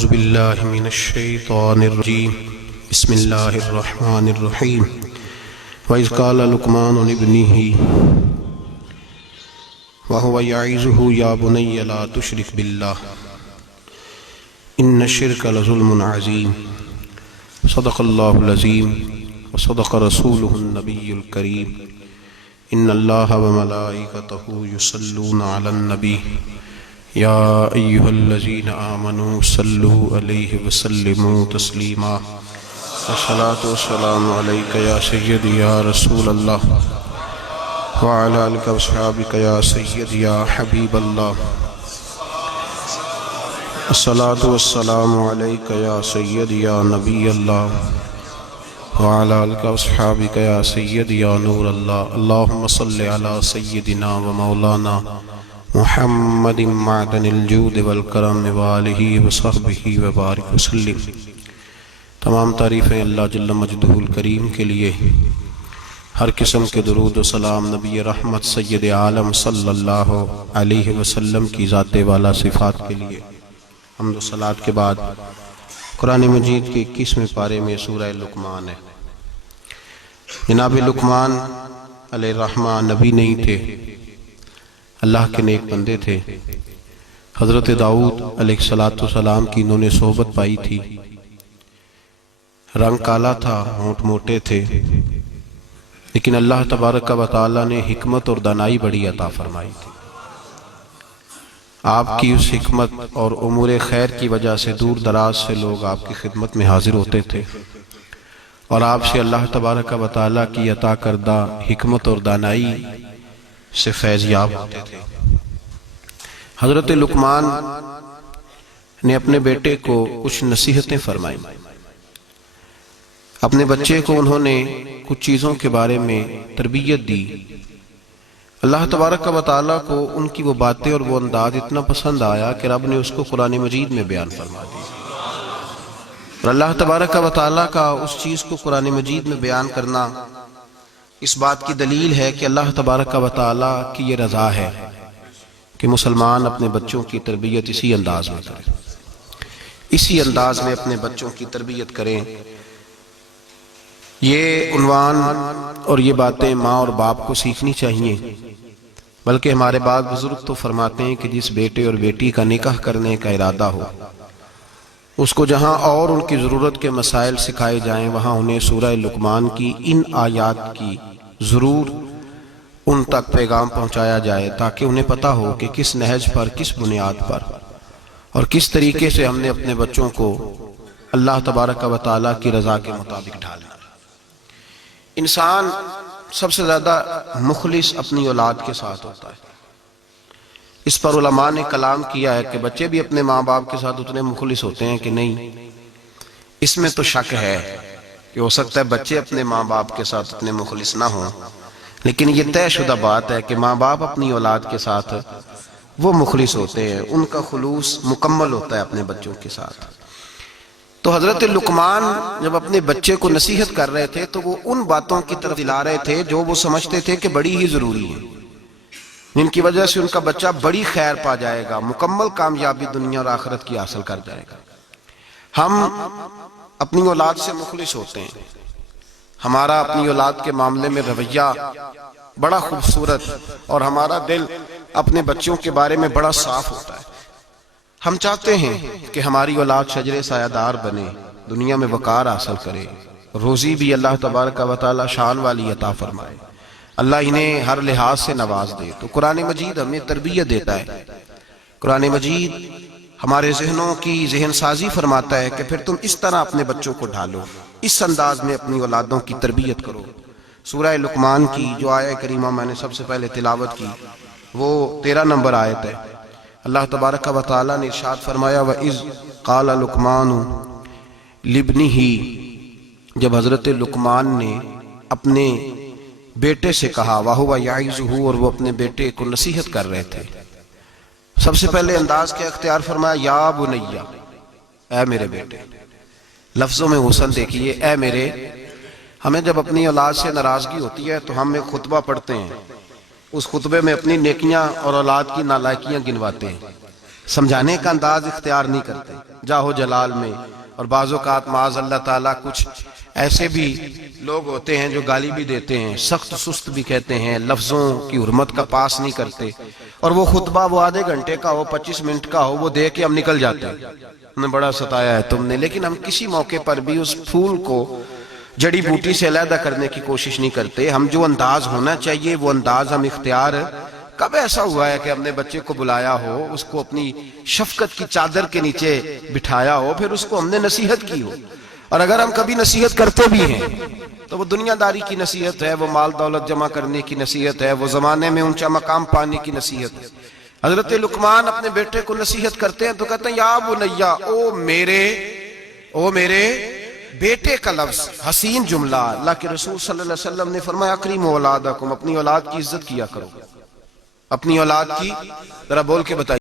اعوذ باللہ من الشیطان الرجیم بسم اللہ الرحمن الرحیم وَإِذْ قَالَ لُقْمَانُ لِابْنِهِ وَهُوَ يَعِظُهُ يَا بُنَيَّ لَا تُشْرِكْ بِاللَّهِ إِنَّ الشِّرْكَ لَظُلْمٌ عَظِيمٌ صدق اللہ العظیم وصدق رسولہ النبی الکریم ان اللہ وملائکتہ یصلون علی النبی یا ایہا الذین آمنوا صلوا علیہ وسلموا تسلیما والصلاة والسلام علیک یا سیدی یا رسول اللہ وعلی آلک واصحابک یا سیدی یا حبیب اللہ الصلاة والسلام علیک یا سیدی یا نبی اللہ وعلی آلک واصحابک یا سیدی یا نور اللہ اللہم صلی علی سیدنا و مولانا محمد معدن الجود والکرم وآلہ وصحبہ وبارک وسلم۔ تمام تعریفیں اللہ جل مجدہ الکریم کے لیے، ہر قسم کے درود و سلام نبی رحمت سید عالم صلی اللہ علیہ وسلم کی ذات والا صفات کے لیے۔ حمد و صلاۃ کے بعد قرآن مجید کے 21ویں پارے میں سورہ لقمان ہے۔ جناب لقمان علیہ الرحمہ نبی نہیں تھے، اللہ کے نیک بندے تھے۔ حضرت داؤد علیہ السلام کی انہوں نے صحبت پائی تھی۔ رنگ کالا تھا، ہونٹ موٹے تھے، لیکن اللہ تبارک و تعالی نے حکمت اور دانائی بڑی عطا فرمائی تھی۔ آپ کی اس حکمت اور امور خیر کی وجہ سے دور دراز سے لوگ آپ کی خدمت میں حاضر ہوتے تھے اور آپ سے اللہ تبارک و تعالی کی عطا کردہ حکمت اور دانائی سے فیض یاب ہوتے تھے۔ حضرت لقمان نے اپنے بیٹے کو کچھ نصیحتیں فرمائیں۔ اپنے بچے کو انہوں نے کچھ چیزوں کے بارے میں تربیت دی۔ اللہ تبارک و تعالیٰ کو ان کی وہ باتیں اور وہ انداز اتنا پسند آیا کہ رب نے اس کو قرآن مجید میں بیان فرما دی۔ اور اللہ تبارک و تعالیٰ کا اس چیز کو قرآن مجید میں بیان کرنا اس بات کی دلیل ہے کہ اللہ تبارک و تعالیٰ کی یہ رضا ہے کہ مسلمان اپنے بچوں کی تربیت اسی انداز میں کریں، اسی انداز میں اپنے بچوں کی تربیت کریں۔ یہ عنوان اور یہ باتیں ماں اور باپ کو سیکھنی چاہیے، بلکہ ہمارے بعض بزرگ تو فرماتے ہیں کہ جس بیٹے اور بیٹی کا نکاح کرنے کا ارادہ ہو، اس کو جہاں اور ان کی ضرورت کے مسائل سکھائے جائیں، وہاں انہیں سورہ لقمان کی ان آیات کی ضرور ان تک پیغام پہنچایا جائے، تاکہ انہیں پتہ ہو کہ کس نہج پر، کس بنیاد پر اور کس طریقے سے ہم نے اپنے بچوں کو اللہ تبارک و تعالیٰ کی رضا کے مطابق ڈھالنا۔ انسان سب سے زیادہ مخلص اپنی اولاد کے ساتھ ہوتا ہے۔ اس پر علماء نے کلام کیا ہے کہ بچے بھی اپنے ماں باپ کے ساتھ اتنے مخلص ہوتے ہیں کہ نہیں۔ اس میں تو شک ہے کہ ہو سکتا ہے بچے اپنے ماں باپ کے ساتھ اتنے مخلص نہ ہوں، لیکن یہ طے شدہ بات ہے کہ ماں باپ اپنی اولاد کے ساتھ وہ مخلص ہوتے ہیں، ان کا خلوص مکمل ہوتا ہے اپنے بچوں کے ساتھ۔ تو حضرت لقمان جب اپنے بچے کو نصیحت کر رہے تھے تو وہ ان باتوں کی طرف دلا رہے تھے جو وہ سمجھتے تھے کہ بڑی ہی ضروری ہے، جن کی وجہ سے ان کا بچہ بڑی خیر پا جائے گا، مکمل کامیابی دنیا اور آخرت کی حاصل کر جائے گا۔ ہم اپنی اولاد سے مخلص ہوتے ہیں، ہمارا اپنی اولاد کے معاملے میں رویہ بڑا خوبصورت اور ہمارا دل اپنے بچوں کے بارے میں بڑا صاف ہوتا ہے۔ ہم چاہتے ہیں کہ ہماری اولاد شجر سایہ دار بنے، دنیا میں وقار حاصل کرے، روزی بھی اللہ تبارک و تعالی شان والی عطا فرمائے، اللہ انہیں ہر لحاظ سے نواز دے۔ تو قرآن مجید ہمیں تربیت دیتا ہے، قرآن مجید ہمارے ذہنوں کی ذہن سازی فرماتا ہے کہ پھر تم اس طرح اپنے بچوں کو ڈھالو، اس انداز میں اپنی اولادوں کی تربیت کرو۔ سورہ لقمان کی جو آیہ کریمہ میں نے سب سے پہلے تلاوت کی وہ 13 نمبر آیت ہے۔ اللہ تبارک و تعالیٰ نے ارشاد فرمایا وَإِذْ قَالَ لُقْمَانُ لِابْنِهِ، جب حضرت لقمان نے اپنے بیٹے سے کہا، وَهُوَ يَعِظُهُ، اور وہ اپنے بیٹے کو نصیحت کر رہے تھے۔ سب سے پہلے انداز کیا اختیار فرمایا، یا بنیہ، اے میرے بیٹے۔ لفظوں میں حسن دیکھیے، اے میرے۔ ہمیں جب اپنی اولاد سے ناراضگی ہوتی ہے تو ہم ایک خطبہ پڑھتے ہیں، اس خطبے میں اپنی نیکیاں اور اولاد کی نالائکیاں گنواتے ہیں۔ سمجھانے کا انداز اختیار نہیں کرتے جاہو جلال میں. اور بعض اوقات معاذ اللہ تعالیٰ کچھ ایسے بھی لوگ ہوتے ہیں جو گالی بھی دیتے ہیں، سخت سست بھی کہتے ہیں، لفظوں کی حرمت کا پاس نہیں کرتے، اور وہ خطبہ وہ آدھے گھنٹے کا ہو 25 منٹ کا ہو وہ دے کے ہم نکل جاتے ہیں، ہم نے بڑا ستایا ہے تم نے. لیکن ہم کسی موقع پر بھی اس پھول کو جڑی بوٹی سے علیحدہ کرنے کی کوشش نہیں کرتے. ہم جو انداز ہونا چاہیے وہ انداز ہم اختیار. کب ایسا ہوا ہے کہ ہم نے بچے کو بلایا ہو، اس کو اپنی شفقت کی چادر کے نیچے بٹھایا ہو، پھر اس کو ہم نے نصیحت کی ہو؟ اور اگر ہم کبھی نصیحت کرتے بھی ہیں تو وہ دنیا داری کی نصیحت ہے، وہ مال دولت جمع کرنے کی نصیحت ہے، وہ زمانے میں اونچا مقام پانے کی نصیحت ہے. حضرت لقمان اپنے بیٹے کو نصیحت کرتے ہیں تو کہتے ہیں یا بنیا، او میرے بیٹے کا لفظ حسین جملہ. اللہ کے رسول صلی اللہ علیہ وسلم نے فرمایا اکریموا اولادکم، اپنی اولاد کی عزت کیا کرو. اپنی اولاد کی ذرا بول کے بتائیے.